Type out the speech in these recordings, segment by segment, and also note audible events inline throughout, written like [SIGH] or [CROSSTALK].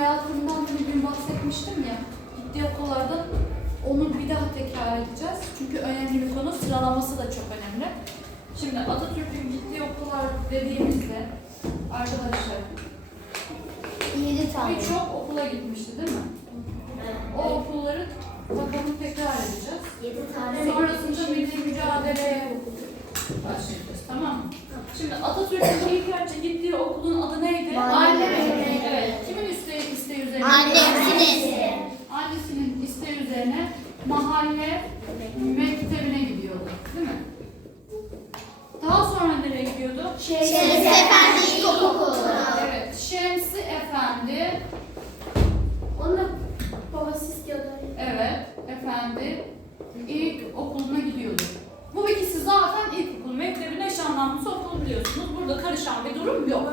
hayatımdan bir gün bahsetmiştim ya. Gittiği okullardan onu bir daha tekrar edeceğiz. Çünkü önemli bir konu. Sıralaması da çok önemli. Şimdi Atatürk'ün gittiği okullar dediğimizde arkadaşlar 7 tane. birçok okula gitmişti değil mi? O okulları bakalım tekrar edeceğiz. 7 tane. Sonrasında milli mücadeleye başlayacağız tamam mı? Şimdi Atatürk'ün ilk önce gittiği okulun adı neydi? Mahalle. Evet. Kimin isteği, üzerine? Annesinin. Annesinin isteği üzerine mahalle mektebine gidiyordu. Değil mi? Daha sonra nereye gidiyordu? Şerif Efendi İlkokulu. Evet. Şemsi Efendi. Onu babası istiyordu. Evet. Efendi ilk okuluna gidiyordu. Bu ikisi zaten ilkokul. Mektebin eş anlamlısı okul biliyorsunuz. Burada karışan bir durum yok.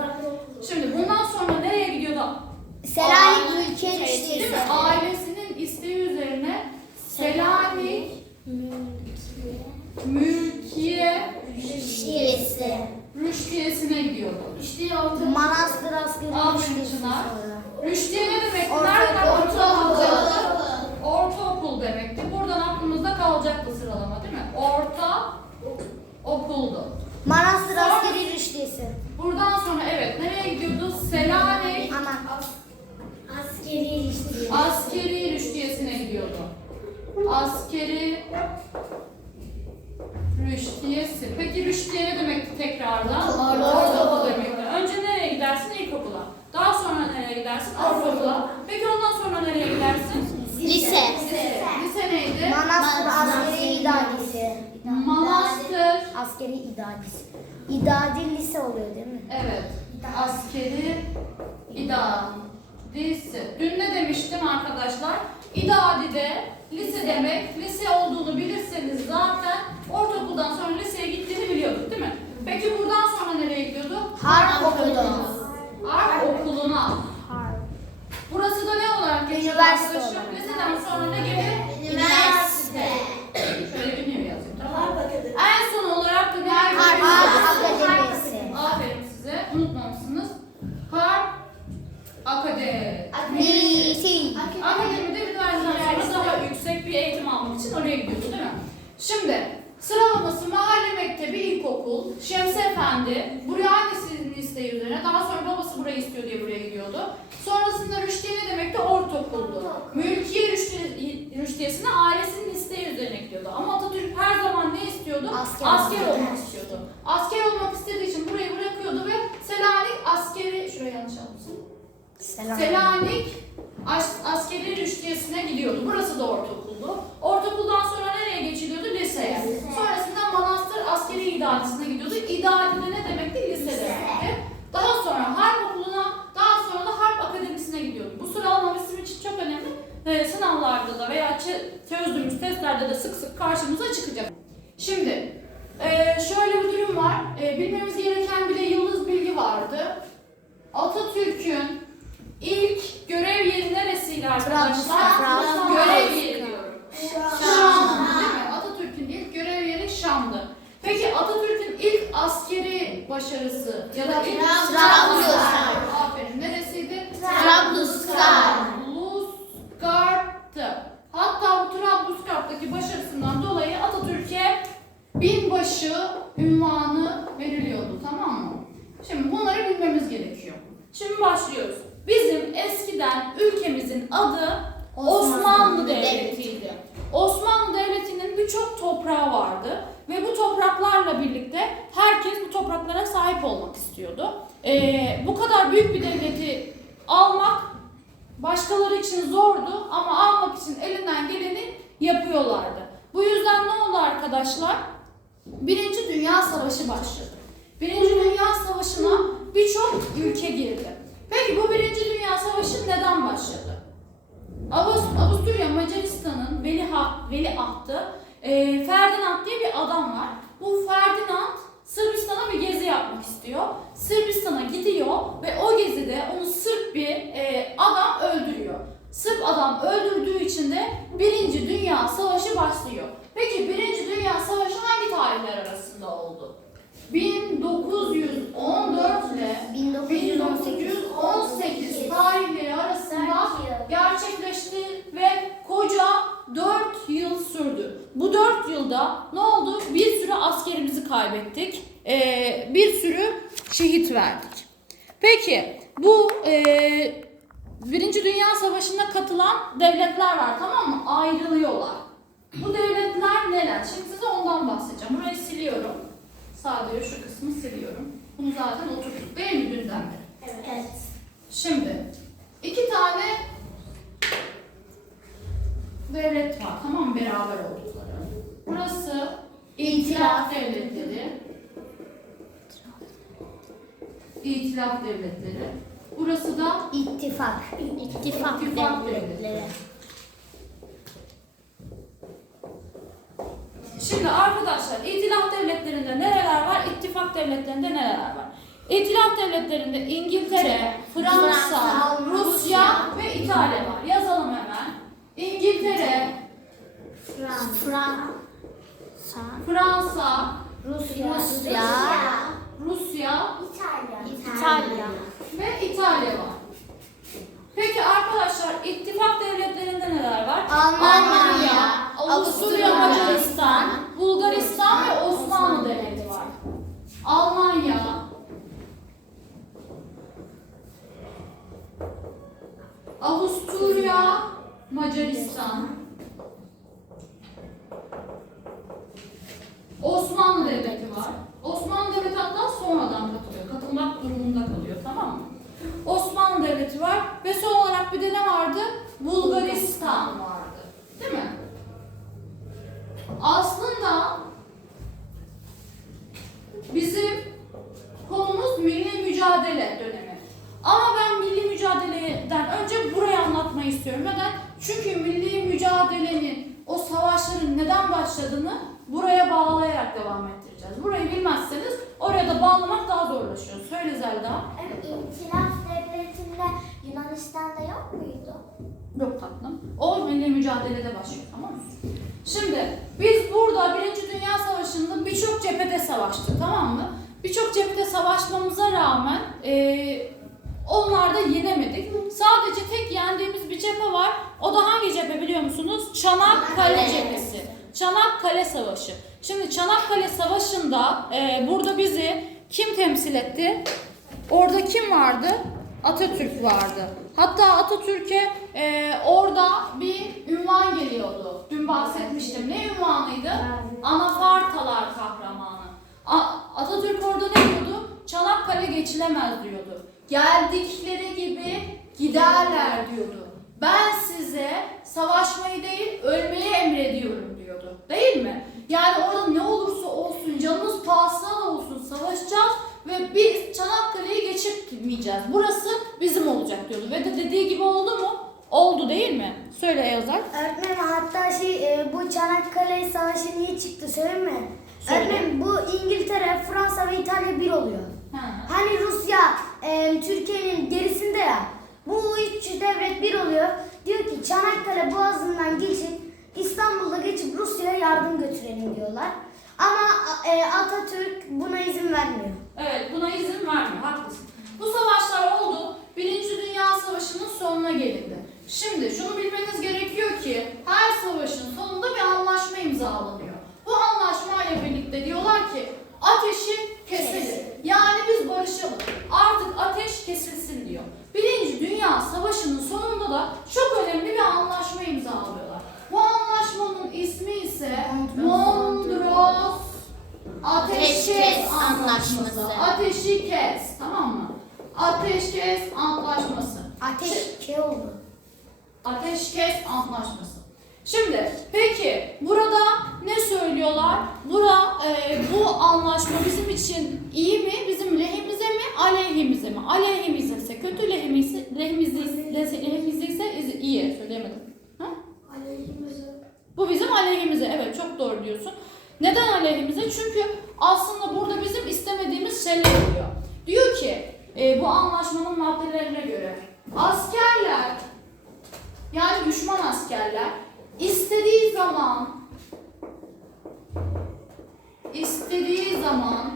Şimdi bundan sonra nereye gidiyordu? Selanik Ülke Değil mi? Eniştesi. Ailesinin isteği üzerine Selanik Mülkiye Eniştesi. Rüştiyesi'ne gidiyordu. Manastır askeri Aferin eniştesi Çınar. sonra. Rüştiye ne demek? Ortaokul. Nereden Ortaokul. ortaokul? Ortaokul demekti. Buradan aklımızda kalacaktı sıralama değil mi? Orta okuldu. Manastır askeri eniştesi. Buradan sonra evet nereye gidiyordu? Selanik Aman. Askeri eniştesi. Askeri rüştiyesine gidiyordu. Askeri rüştiyesi. Peki rüştiye ne demekti tekrardan? Ortaokul. Demekti. Önce nereye gidersin? İlkokula. Daha sonra nereye gidersin? Ortaokula. Peki ondan sonra nereye gidersin? Lise. Lise. Lise neydi? Manastır askeri idaresi. Manastır. Askeri idaresi. İdadi lise oluyor değil mi? Evet. Askeri idadisi. Dün ne demiştim arkadaşlar? İdadide lise demek. Lise olduğunu bilirseniz zaten ortaokuldan sonra liseye gittiğini biliyorduk değil mi? Peki buradan sonra nereye gidiyordu? Harp okulu. Harp okuluna. Burası da ne olarak geçiyor Üniversite arkadaşım? Liseden sonra ne gelir? Üniversite. Şöyle bir nevi yazayım tamam mı? En son olarak da ne Harp akademisi. Aferin size. Unutmamışsınız. Harp Akademi. Lise. Akademide üniversiteden sonra daha yüksek bir eğitim almak için oraya gidiyordu değil mi? Şimdi sıralaması mahalle mektebi ilkokul, Şemsi Efendi, buraya annesinin isteği üzerine, daha sonra babası burayı istiyor diye buraya gidiyordu. Sonrasında Rüştiye ne demekti? Ortaokuldu. Mülkiye Rüştiye, Rüştiyesine ailesinin isteği üzerine gidiyordu. Ama Atatürk her zaman ne istiyordu? Asker. Asker olmak istiyordu. Asker olmak istediği için burayı bırakıyordu ve Selanik askeri, şuraya yanlış almışsın. Selanik as- askeri rüştiyesine gidiyordu. Burası da ortaokuldu. Ortaokuldan sonra nereye geçiliyordu? Liseye. Sonrasında Manastır askeri idadesine gidiyordu. İdadede ne demekti? Lise demekti. Daha sonra harp okuluna, daha sonra da harp akademisine gidiyordu. Bu sıralama bizim için çok önemli. Ee, sınavlarda da veya çö- çözdüğümüz testlerde de sık sık karşımıza çıkacak. Şimdi e, şöyle bir durum var. E, bilmemiz gereken bir de yıldız bilgi vardı. Atatürk'ün ilk görev yeri neresiydi arkadaşlar? Trabzon. Görev yeri diyorum. Şam. Değil mi? Atatürk'ün ilk görev yeri Şam'dı. Peki Atatürk'ün ilk askeri başarısı ya da ilk Trablusgarp. Aferin. Neresiydi? Trablusgarp. Trablusgarp'tı. Hatta bu Trablusgarp'taki başarısından dolayı Atatürk'e binbaşı ünvanı veriliyordu. Tamam mı? Şimdi bunları bilmemiz gerekiyor. Şimdi başlıyoruz. Bizim eskiden ülkemizin adı Osmanlı Osmanlı Devleti. Devleti'ydi. Osmanlı Devleti'nin birçok toprağı vardı ve bu topraklarla birlikte herkes bu topraklara sahip olmak istiyordu. Ee, bu kadar büyük bir devleti almak başkaları için zordu ama almak için elinden geleni yapıyorlardı. Bu yüzden ne oldu arkadaşlar? Birinci Dünya Savaşı başladı. Birinci Dünya Savaşı'na birçok ülke girdi. Peki bu Birinci Dünya Savaşı neden başladı? Avust- Avusturya Macaristan'ın veliha, veliahtı e, Ferdinand diye bir adam var. Bu Ferdinand Sırbistan'a bir gezi yapmak istiyor. Sırbistan'a gidiyor ve o gezide onu Sırp bir e, adam öldürüyor. Sırp adam öldürdüğü için de Birinci Dünya Savaşı başlıyor. Peki Birinci Dünya Savaşı hangi tarihler arasında oldu? 1914 ile 1918 tarihleri arasında gerçekleşti ve koca 4 yıl sürdü. Bu 4 yılda ne oldu? Bir sürü askerimizi kaybettik. Ee, bir sürü şehit verdik. Peki bu e, Birinci Dünya Savaşı'na katılan devletler var tamam mı? Ayrılıyorlar. Bu devletler neler? Şimdi size ondan bahsedeceğim. Burayı siliyorum. Sadece şu kısmı siliyorum. Bunu zaten oturttuk değil mi dünden beri? Evet. Şimdi iki tane devlet var tamam beraber oldukları. Burası İtilaf Devletleri. İtilaf Devletleri. Burası da İttifak. İttifak İttifak devletleri. Şimdi arkadaşlar İtilaf devletlerinde nereler var? İttifak devletlerinde nereler var? İtilaf devletlerinde İngiltere, Fransa, Fransa, Rusya Rusya ve İtalya var. Yazalım hemen. İngiltere, Fransa. Fransa, Rusya. Rusya, Rusya İtalya. İtalya. ve İtalya var. Peki arkadaşlar ittifak devletlerinde neler var? Almanya, Avusturya, Avusturya, Macaristan, Bulgaristan ve Osmanlı Devleti var. Almanya, Avusturya, Macaristan, Osmanlı Devleti var. Osmanlı Devleti hatta sonradan katılıyor. Katılmak durumunda kalıyor tamam mı? Osmanlı Devleti var ve son olarak bir de ne vardı? Bulgaristan vardı. Değil mi? Aslında bizim konumuz milli mücadele dönemi. Ama ben milli mücadeleden önce burayı anlatmayı istiyorum. Neden? Çünkü milli mücadelenin, o savaşların neden başladığını buraya bağlayarak devam ettireceğiz. Burayı bilmezseniz oraya da bağlamak daha zorlaşıyor. Söyle Zelda. İtilaf devletinde Yunanistan'da yok muydu? Yok tatlım. O milli mücadelede başlıyor tamam mı? Şimdi biz burada Birinci Dünya Savaşı'nda birçok cephede savaştık tamam mı? Birçok cephede savaşmamıza rağmen eee onlarda yenemedik. Sadece tek yendiğimiz bir cephe var. O da hangi cephe biliyor musunuz? Çanakkale cephesi. Çanakkale Savaşı. Şimdi Çanakkale Savaşı'nda eee, burada bizi kim temsil etti? Orada kim vardı? Atatürk vardı. Hatta Atatürk'e e, orada bir ünvan geliyordu. Dün bahsetmiştim. Ne ünvanıydı? Anafartalar kahramanı. A- Atatürk orada ne diyordu? Çanakkale geçilemez diyordu. Geldikleri gibi giderler diyordu. Ben size savaşmayı değil ölmeyi emrediyorum diyordu. Değil mi? Yani orada ne olursa olsun canımız pahasına da olsun savaşacağız ve biz Çanakkale'yi geçirmeyeceğiz. Burası bizim olacak diyordu. Ve de dediği gibi oldu mu? Oldu değil mi? Söyle Yazar. Öğretmenim hatta şey e, bu Çanakkale Savaşı niye çıktı söyleyeyim mi? Söyle. Öğretmenim bu İngiltere, Fransa ve İtalya bir oluyor. Ha. Hani Rusya e, Türkiye'nin gerisinde ya. Bu üç devlet bir oluyor. Diyor ki Çanakkale Boğazı'ndan geçip İstanbul'da geçip Rusya'ya yardım götürelim diyorlar. Ama e, Atatürk buna izin vermiyor. Evet buna izin vermiyor. Haklısın. Bu savaşlar oldu. Birinci Dünya Savaşı'nın sonuna gelindi. Şimdi şunu bilmeniz gerekiyor ki her savaşın sonunda bir anlaşma imzalanıyor. Bu anlaşmayla birlikte diyorlar ki ateşi keselim. Yani biz barışalım. Artık ateş kesilsin diyor. Birinci Dünya Savaşı'nın sonunda da çok önemli bir anlaşma imzalıyorlar. Bu anlaşmanın ismi ise Mondros Ateşkes Anlaşması. Ateşi kes. Tamam mı? Ateşkes Antlaşması. Ateş şey oldu. Ateşkes Antlaşması. Şimdi peki burada ne söylüyorlar? Bura e, bu anlaşma bizim için iyi mi? Bizim lehimize mi? Aleyhimize mi? Aleyhimize ise kötü lehimize, lehimize, lehimize ise iyi. Söyleyemedim. Ha? Bu bizim aleyhimize. Evet çok doğru diyorsun. Neden aleyhimize? Çünkü aslında burada bizim istemediğimiz şeyler oluyor. Diyor ki e, bu anlaşmanın maddelerine göre askerler yani düşman askerler istediği zaman istediği zaman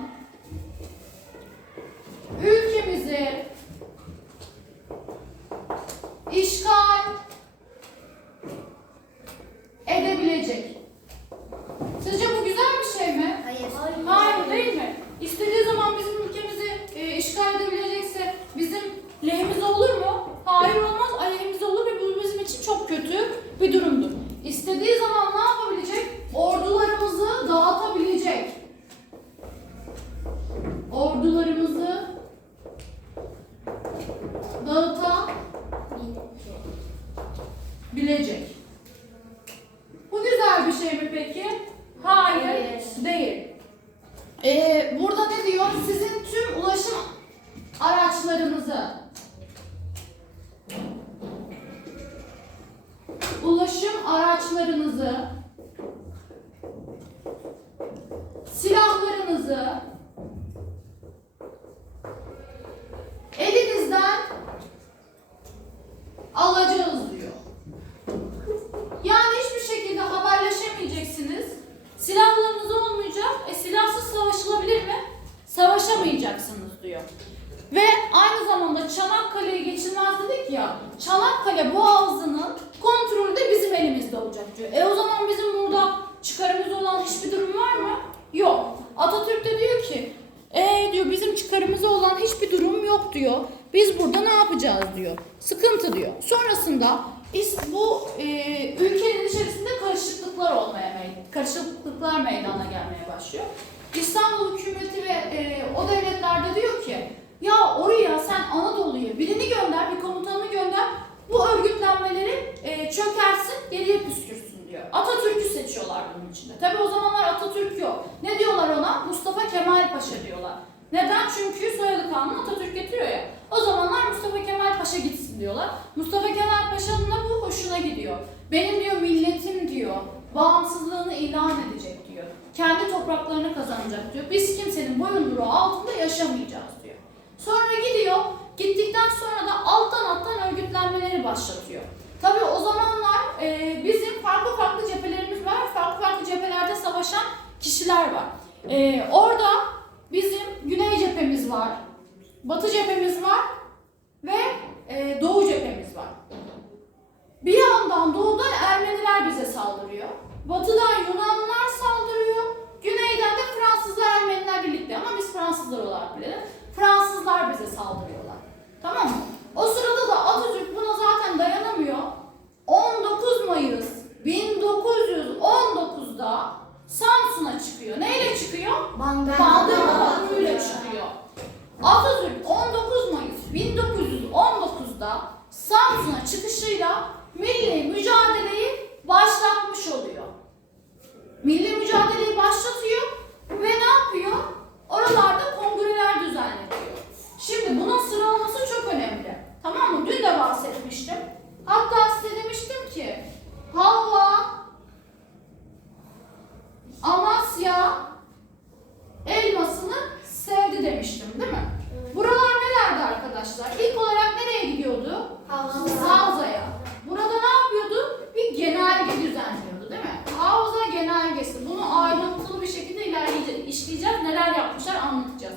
bilecek. Bu güzel bir şey mi peki? Hayır, Hayır. değil. Ee, burada ne diyor? Sizin tüm ulaşım araçlarınızı ulaşım araçlarınızı silahlarınızı elinizden alacağız diyor. Yani hiçbir şekilde haberleşemeyeceksiniz. Silahlarınız olmayacak. E silahsız savaşılabilir mi? Savaşamayacaksınız diyor. Ve aynı zamanda Çanakkale'ye geçilmez dedik ya. Çanakkale Boğazı'nın kontrolü de bizim elimizde olacak diyor. E o zaman bizim burada çıkarımız olan hiçbir durum var mı? Yok. Atatürk de diyor ki e diyor bizim çıkarımıza olan hiçbir durum yok diyor. Biz burada ne yapacağız diyor. Sıkıntı diyor. Sonrasında is- bu e, ülkenin içerisinde karışıklıklar olmaya mey- karışıklıklar meydana başlıyor. İstanbul hükümeti ve e, o devletlerde diyor ki ya oraya sen Anadolu'ya birini gönder, bir komutanını gönder. Bu örgütlenmeleri e, çökersin, geriye püskürsün diyor. Atatürk'ü seçiyorlar bunun içinde. Tabi o zamanlar Atatürk yok. Ne diyorlar ona? Mustafa Kemal Paşa diyorlar. Neden? Çünkü soyadı kanunu Atatürk getiriyor ya. O zamanlar Mustafa Kemal Paşa gitsin diyorlar. Mustafa Kemal Paşa'nın da bu hoşuna gidiyor. Benim diyor milletim diyor bağımsızlığını ilan edecek. Kendi topraklarını kazanacak diyor. Biz kimsenin boyunduruğu altında yaşamayacağız diyor. Sonra gidiyor. Gittikten sonra da alttan alttan örgütlenmeleri başlatıyor. Tabii o zamanlar e, bizim farklı farklı cephelerimiz var. Farklı farklı cephelerde savaşan kişiler var. E, orada bizim güney cephemiz var. Batı cephemiz var. Ve e, doğu cephemiz var. Bir yandan doğudan Ermeniler bize saldırıyor. Batıdan Yunanlılar saldırıyor. Güneyden de Fransızlar Ermeniler birlikte ama biz Fransızlar olarak bilelim. Fransızlar bize saldırıyorlar. Tamam mı? O sırada da Atatürk buna zaten dayanamıyor. 19 Mayıs 1919'da Samsun'a çıkıyor. Neyle çıkıyor? Bandırma. Bandırma Vakfı'yla çıkıyor. Atatürk 19 Mayıs 1919'da Samsun'a çıkışıyla milli mücadeleyi başlatmış oluyor. Milli mücadeleyi başlatıyor ve ne yapıyor? Oralarda kongreler düzenletiyor. Şimdi bunun sıralaması çok önemli. Tamam mı? Dün de bahsetmiştim. Hatta size demiştim ki Havva, Amasya, elmasını sevdi demiştim değil mi? Buralar nelerdi arkadaşlar? İlk olarak nereye gidiyordu? Havza'ya. Burada ne yapıyordu? Bir genelge düzenliyordu değil mi? Havza genelgesi. Bunu ayrıntılı bir şekilde ilerleyeceğiz, işleyeceğiz. Neler yapmışlar anlatacağız.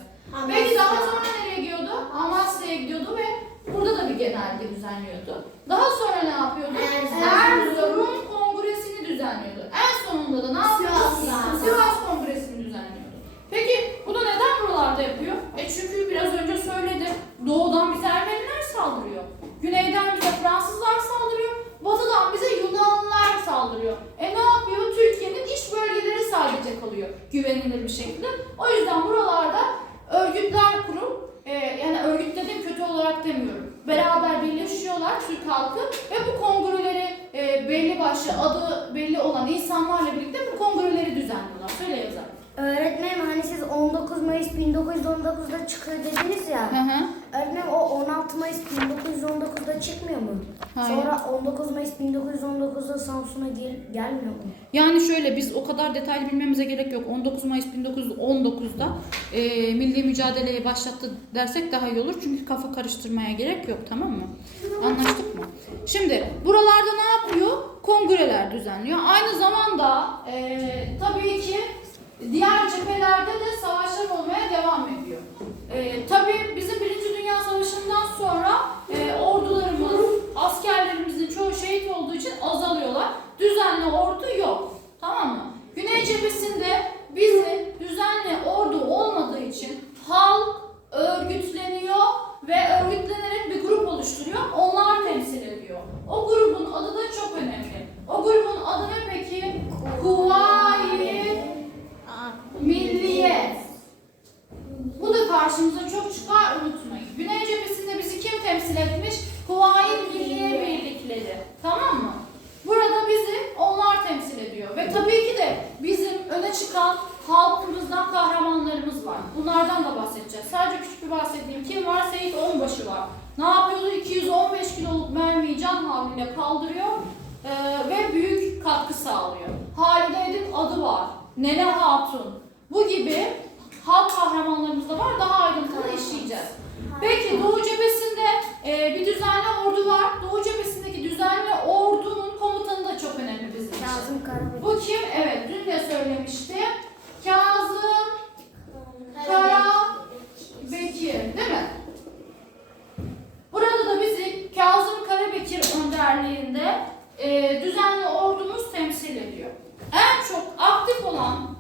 Peki daha sonra nereye gidiyordu? Amasya'ya gidiyordu ve burada da bir genelge düzenliyordu. Daha sonra ne yapıyordu? Erzurum. Erzurum Kongresi'ni düzenliyordu. En sonunda da ne yapıyordu? Sivas. Sivas Kongresi'ni düzenliyordu. Peki bunu neden buralarda yapıyor? E çünkü biraz önce söyledim. Doğudan bize Ermeniler saldırıyor. Güneyden bize Fransızlar saldırıyor. Batıdan bize Yunanlılar saldırıyor. E ne yapıyor? Türkiye'nin iç bölgeleri sadece kalıyor güvenilir bir şekilde. O yüzden buralarda örgütler kurup e, yani örgüt dediğim kötü olarak demiyorum. Beraber birleşiyorlar Türk halkı ve bu kongreleri başlı adı belli olan insanlarla birlikte bu kongreleri düzenliyorlar. Söyle yazar. Öğretmenim hani siz 19 Mayıs 1919'da çıkıyor dediniz ya. Hı hı. Öğretmenim o 16 Mayıs 1919'da çıkmıyor mu? Hayır. Sonra 19 Mayıs 1919'da Samsun'a gel gelmiyor mu? Yani şöyle biz o kadar detaylı bilmemize gerek yok. 19 Mayıs 1919'da e, milli mücadeleyi başlattı dersek daha iyi olur. Çünkü kafa karıştırmaya gerek yok tamam mı? Anlaştık mı? Şimdi buralarda ne yapıyor? Kongreler düzenliyor. Aynı zamanda e, tabii ki diğer cephelerde de savaşlar olmaya devam ediyor. E, tabii bizim Birinci Dünya Savaşı'ndan sonra e, ordularımız, askerlerimizin çoğu şehit olduğu için azalıyorlar. Düzenli ordu yok. Tamam mı? Güney cephesinde bizi düzenli ordu olmadığı için halk örgütleniyor ve örgütlenerek bir grup oluşturuyor. Onlar temsil ediyor. O grubun adı da çok önemli. O grubun adı ne peki? Kuvayi Milliye. Bu da karşımıza çok çıkar unutmayın. Güney cephesinde bizi kim temsil mermiyi can havliyle kaldırıyor e, ve büyük katkı sağlıyor. Halide Edip adı var. Nene Hatun. Bu gibi halk kahramanlarımız da var. Daha ayrıntılı işleyeceğiz. Peki Doğu cephesinde e, bir düzenli ordu var. Doğu cephesindeki düzenli ordunun komutanı da çok önemli bizim için. Kazım Karabekir. Bu kim? Evet dün de söylemiştim. Kazım Kara Bekir değil mi? Burada da bizi Kazım Karabekir önderliğinde e, düzenli ordumuz temsil ediyor. En çok aktif olan,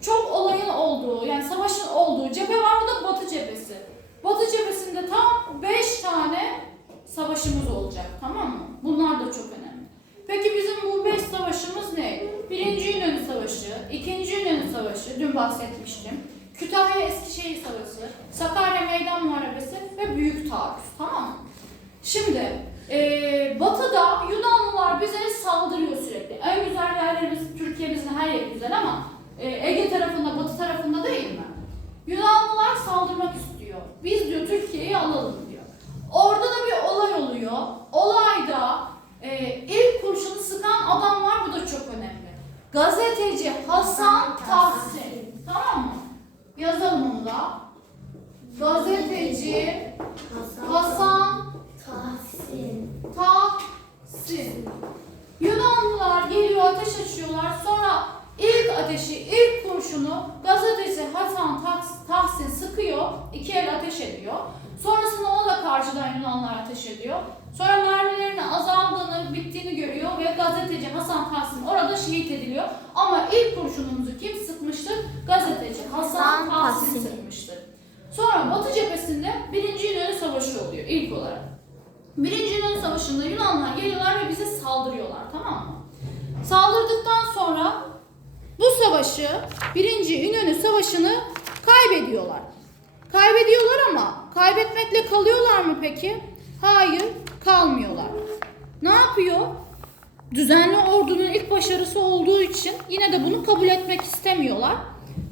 çok olayın olduğu, yani savaşın olduğu cephe var bu da Batı cephesi. Batı cephesinde tam 5 tane savaşımız olacak tamam mı? Bunlar da çok önemli. Peki bizim bu 5 savaşımız ne? Birinci İnönü Savaşı, ikinci İnönü Savaşı, dün bahsetmiştim. Kütahya Eskişehir Savaşı, Sakarya Meydan Muharebesi ve Büyük Taarruz tamam mı? Şimdi eee, Batı'da Yunanlılar bize saldırıyor. En güzel yerlerimiz Türkiye bizim her yer güzel ama e, Ege tarafında, Batı tarafında değil mi? Yunanlılar saldırmak istiyor. Biz diyor Türkiye'yi alalım diyor. Orada da bir olay oluyor. Olayda e, ilk kurşunu sıkan adam var. Bu da çok önemli. Gazeteci Hasan Tahsin. Tamam mı? Yazalım onu da. Gazeteci Hasan Tahsin. Tahsin. Yunanlılar açıyorlar. Sonra ilk ateşi, ilk kurşunu gazeteci Hasan Tahs- Tahsin sıkıyor. iki el ateş ediyor. Sonrasında ona da karşıdan Yunanlılar ateş ediyor. Sonra mermilerin azaldığını, bittiğini görüyor ve gazeteci Hasan Tahsin orada şehit ediliyor. Ama ilk kurşunumuzu kim sıkmıştır? Gazeteci Hasan Tahsin sıkmıştır. Sonra Batı cephesinde Birinci İnönü Savaşı oluyor ilk olarak. Birinci Yunan Savaşı'nda Yunanlar geliyorlar ve bize saldırıyorlar tamam mı? Saldırdıktan sonra bu savaşı, Birinci İnönü Savaşı'nı kaybediyorlar. Kaybediyorlar ama kaybetmekle kalıyorlar mı peki? Hayır, kalmıyorlar. Ne yapıyor? Düzenli ordunun ilk başarısı olduğu için yine de bunu kabul etmek istemiyorlar.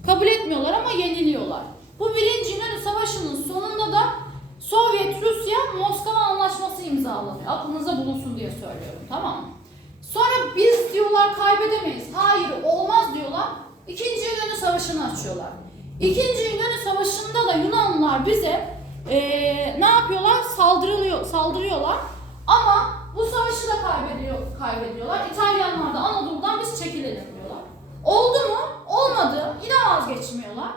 Kabul etmiyorlar ama yeniliyorlar. Bu birinci İnönü Savaşı'nın sonunda da Sovyet Rusya Moskova Anlaşması imzalanıyor. Aklınıza bulunsun diye söylüyorum tamam mı? Sonra biz diyorlar kaybedemeyiz. Hayır olmaz diyorlar. İkinci İnönü Savaşı'nı açıyorlar. İkinci İnönü Savaşı'nda da Yunanlılar bize eee, ne yapıyorlar? Saldırılıyor, saldırıyorlar. Ama bu savaşı da kaybediyor, kaybediyorlar. İtalyanlar da Anadolu'dan biz çekilelim diyorlar. Oldu mu? Olmadı. Yine vazgeçmiyorlar.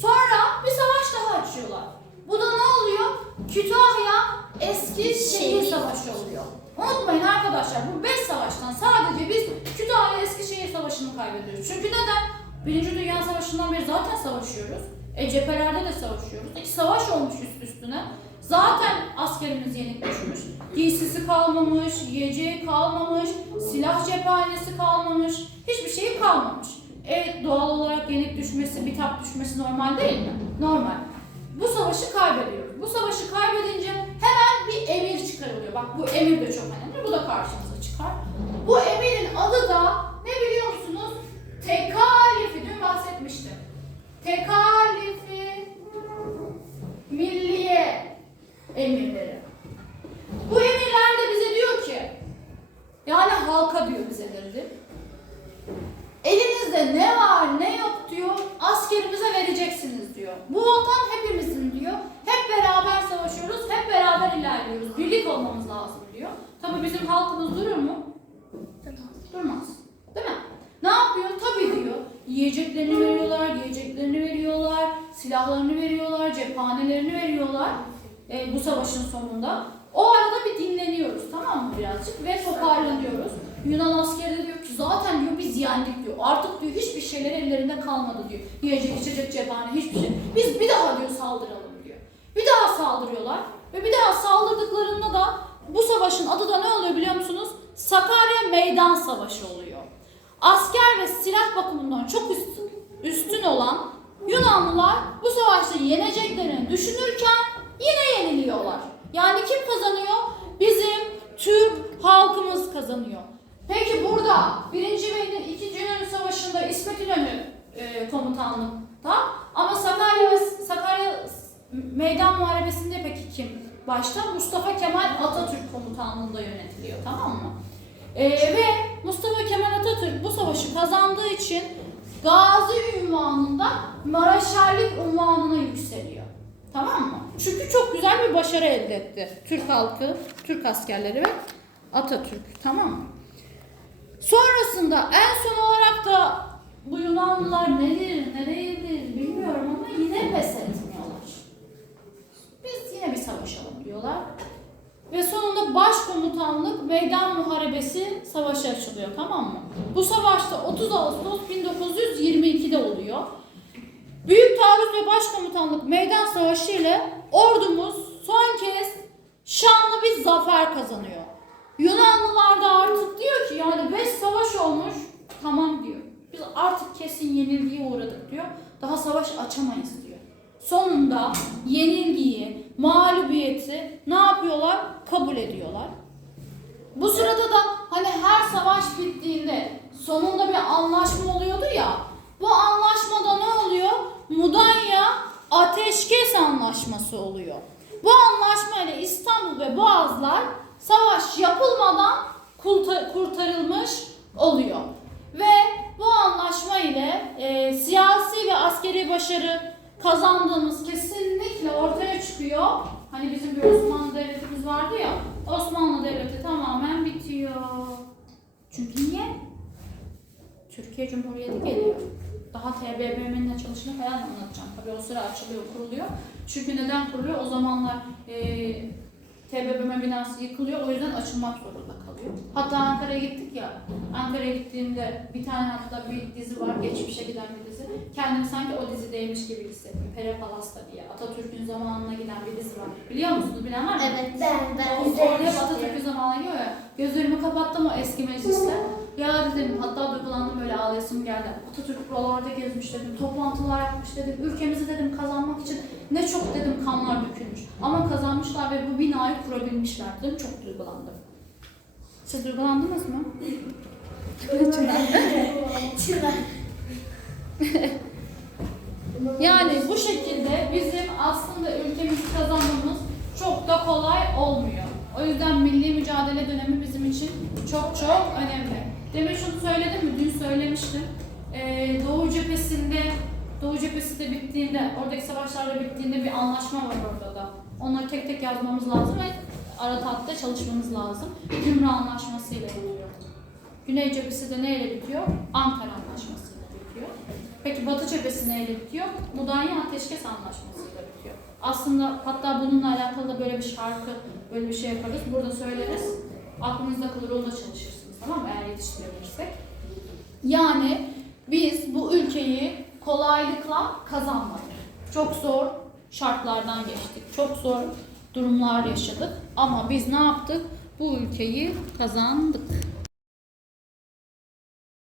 Sonra bir savaş daha açıyorlar. Bu da ne oluyor? Kütahya Eskişehir Savaşı oluyor. Unutmayın arkadaşlar bu 5 savaştan sadece biz Kütahya Eskişehir Savaşı'nı kaybediyoruz. Çünkü neden? Birinci Dünya Savaşı'ndan beri zaten savaşıyoruz. E cephelerde de savaşıyoruz. İki savaş olmuş üst üstüne. Zaten askerimiz yenik düşmüş. Giysisi kalmamış, yiyeceği kalmamış, silah cephanesi kalmamış, hiçbir şey kalmamış. E doğal olarak yenik düşmesi, bitap düşmesi normal değil mi? Normal. Bu savaşı kaybediyoruz. Bu savaşı kaybedince hemen bir emir çıkarılıyor. Bak bu emir de çok önemli. Bu da karşımıza çıkar. Bu emirin adı da ne biliyor musunuz? Tekalifi. Dün bahsetmiştim. Tekalifi Milliye emirleri. Bu emirler de bize diyor ki yani halka diyor bize dedi. Elinizde ne var ne yok diyor askerimize vereceksiniz diyor. Bu vatan hepimizin diyor. Hep beraber savaşıyoruz, hep beraber ilerliyoruz. Birlik olmamız lazım diyor. Tabii bizim halkımız durur mu? Durmaz. Değil mi? Ne yapıyor? Tabii diyor. Yiyeceklerini veriyorlar, yiyeceklerini veriyorlar, silahlarını veriyorlar, cephanelerini veriyorlar e, bu savaşın sonunda. O arada bir dinleniyoruz tamam mı birazcık ve toparlanıyoruz. Yunan askeri de diyor ki zaten diyor biz yendik diyor. Artık diyor hiçbir şeyler ellerinde kalmadı diyor. Yiyecek, içecek, cephane hiçbir şey. Biz bir daha diyor saldıralım diyor. Bir daha saldırıyorlar ve bir daha saldırdıklarında da bu savaşın adı da ne oluyor biliyor musunuz? Sakarya Meydan Savaşı oluyor. Asker ve silah bakımından çok üstün, üstün olan Yunanlılar bu savaşta yeneceklerini düşünürken yine yeniliyorlar. Yani kim kazanıyor? Bizim Türk halkımız kazanıyor. Peki burada birinci ve ikinci İnönü Savaşı'nda İsmet İnönü e, komutanlıkta ama Sakarya Sakarya Meydan Muharebesi'nde peki kim başta Mustafa Kemal Atatürk komutanlığında yönetiliyor tamam mı? Ee, ve Mustafa Kemal Atatürk bu savaşı kazandığı için Gazi ünvanında Maraşerlik unvanına yükseliyor. Tamam mı? Çünkü çok güzel bir başarı elde etti. Türk halkı, Türk askerleri ve Atatürk. Tamam mı? Sonrasında en son olarak da bu Yunanlılar nedir, ne değildir bilmiyorum ama yine pes etmiyorlar. Savaşalım diyorlar. Ve sonunda başkomutanlık meydan muharebesi savaşı açılıyor tamam mı? Bu savaşta 30 Ağustos 1922'de oluyor. Büyük taarruz ve başkomutanlık meydan savaşı ile ordumuz son kez şanlı bir zafer kazanıyor. Yunanlılar da artık diyor ki yani 5 savaş olmuş tamam diyor. Biz artık kesin yenilgiye uğradık diyor. Daha savaş açamayız diyor. Sonunda yenilgiyi, mağlubiyeti ne yapıyorlar? Kabul ediyorlar. Bu sırada da hani her savaş bittiğinde sonunda bir anlaşma oluyordu ya. Bu anlaşmada ne oluyor? Mudanya Ateşkes Anlaşması oluyor. Bu anlaşma ile İstanbul ve Boğazlar savaş yapılmadan kurta- kurtarılmış oluyor. Ve bu anlaşma ile e, siyasi ve askeri başarı kazandığımız kesinlikle ortaya çıkıyor. Hani bizim bir Osmanlı Devletimiz vardı ya, Osmanlı Devleti tamamen bitiyor. Çünkü niye? Türkiye Cumhuriyeti geliyor. Daha TBMM'nin açılışını falan anlatacağım. Tabii o sıra açılıyor, kuruluyor. Çünkü neden kuruluyor? O zamanlar e, TBMM binası yıkılıyor. O yüzden açılmak zorunda kalıyor. Hatta Ankara'ya gittik ya. Ankara'ya gittiğimde bir tane hatta bir dizi var. Geçmişe giden bir dizi. Kendimi sanki o dizideymiş gibi hissettim. Pere Palas'ta diye. Atatürk'ün zamanına giden bir dizi var. Biliyor musunuz? Bilen var mı? Evet ben ben O- izlemiştim. Atatürk'ün zamanına gidiyor ya. Gözlerimi kapattım o eski mecliste. Ya dedim hatta duygulandım böyle ağlayasım geldi. Atatürk buralarda gezmiş dedim. Toplantılar yapmış dedim. Ülkemizi dedim kazanmak için ne çok dedim kanlar dökülmüş. Ama kazanmışlar ve bu binayı kurabilmişler dedim. Çok duygulandım. Siz duygulandınız mı? [LAUGHS] Yani bu şekilde bizim aslında ülkemizi kazanmamız çok da kolay olmuyor. O yüzden milli mücadele dönemi bizim için çok çok önemli. Demin şunu söyledim mi? Dün söylemiştim. Ee, Doğu cephesinde Doğu cephesi de bittiğinde, oradaki savaşlar da bittiğinde bir anlaşma var orada da. Onları tek tek yazmamız lazım ve Aratat'ta çalışmamız lazım. Gümrük Anlaşması ile bitiyor. Güney cephesi de neyle bitiyor? Ankara Anlaşması ile bitiyor. Peki Batı cephesi neyle bitiyor? Mudanya Ateşkes Anlaşması ile bitiyor. Aslında hatta bununla alakalı da böyle bir şarkı, böyle bir şey yaparız. Burada söyleriz. Aklınızda kalır, onunla çalışırsınız. Tamam mı? Eğer yetiştirebilirsek. Yani biz bu ülkeyi kolaylıkla kazanmadık. Çok zor şartlardan geçtik. Çok zor durumlar yaşadık. Ama biz ne yaptık? Bu ülkeyi kazandık.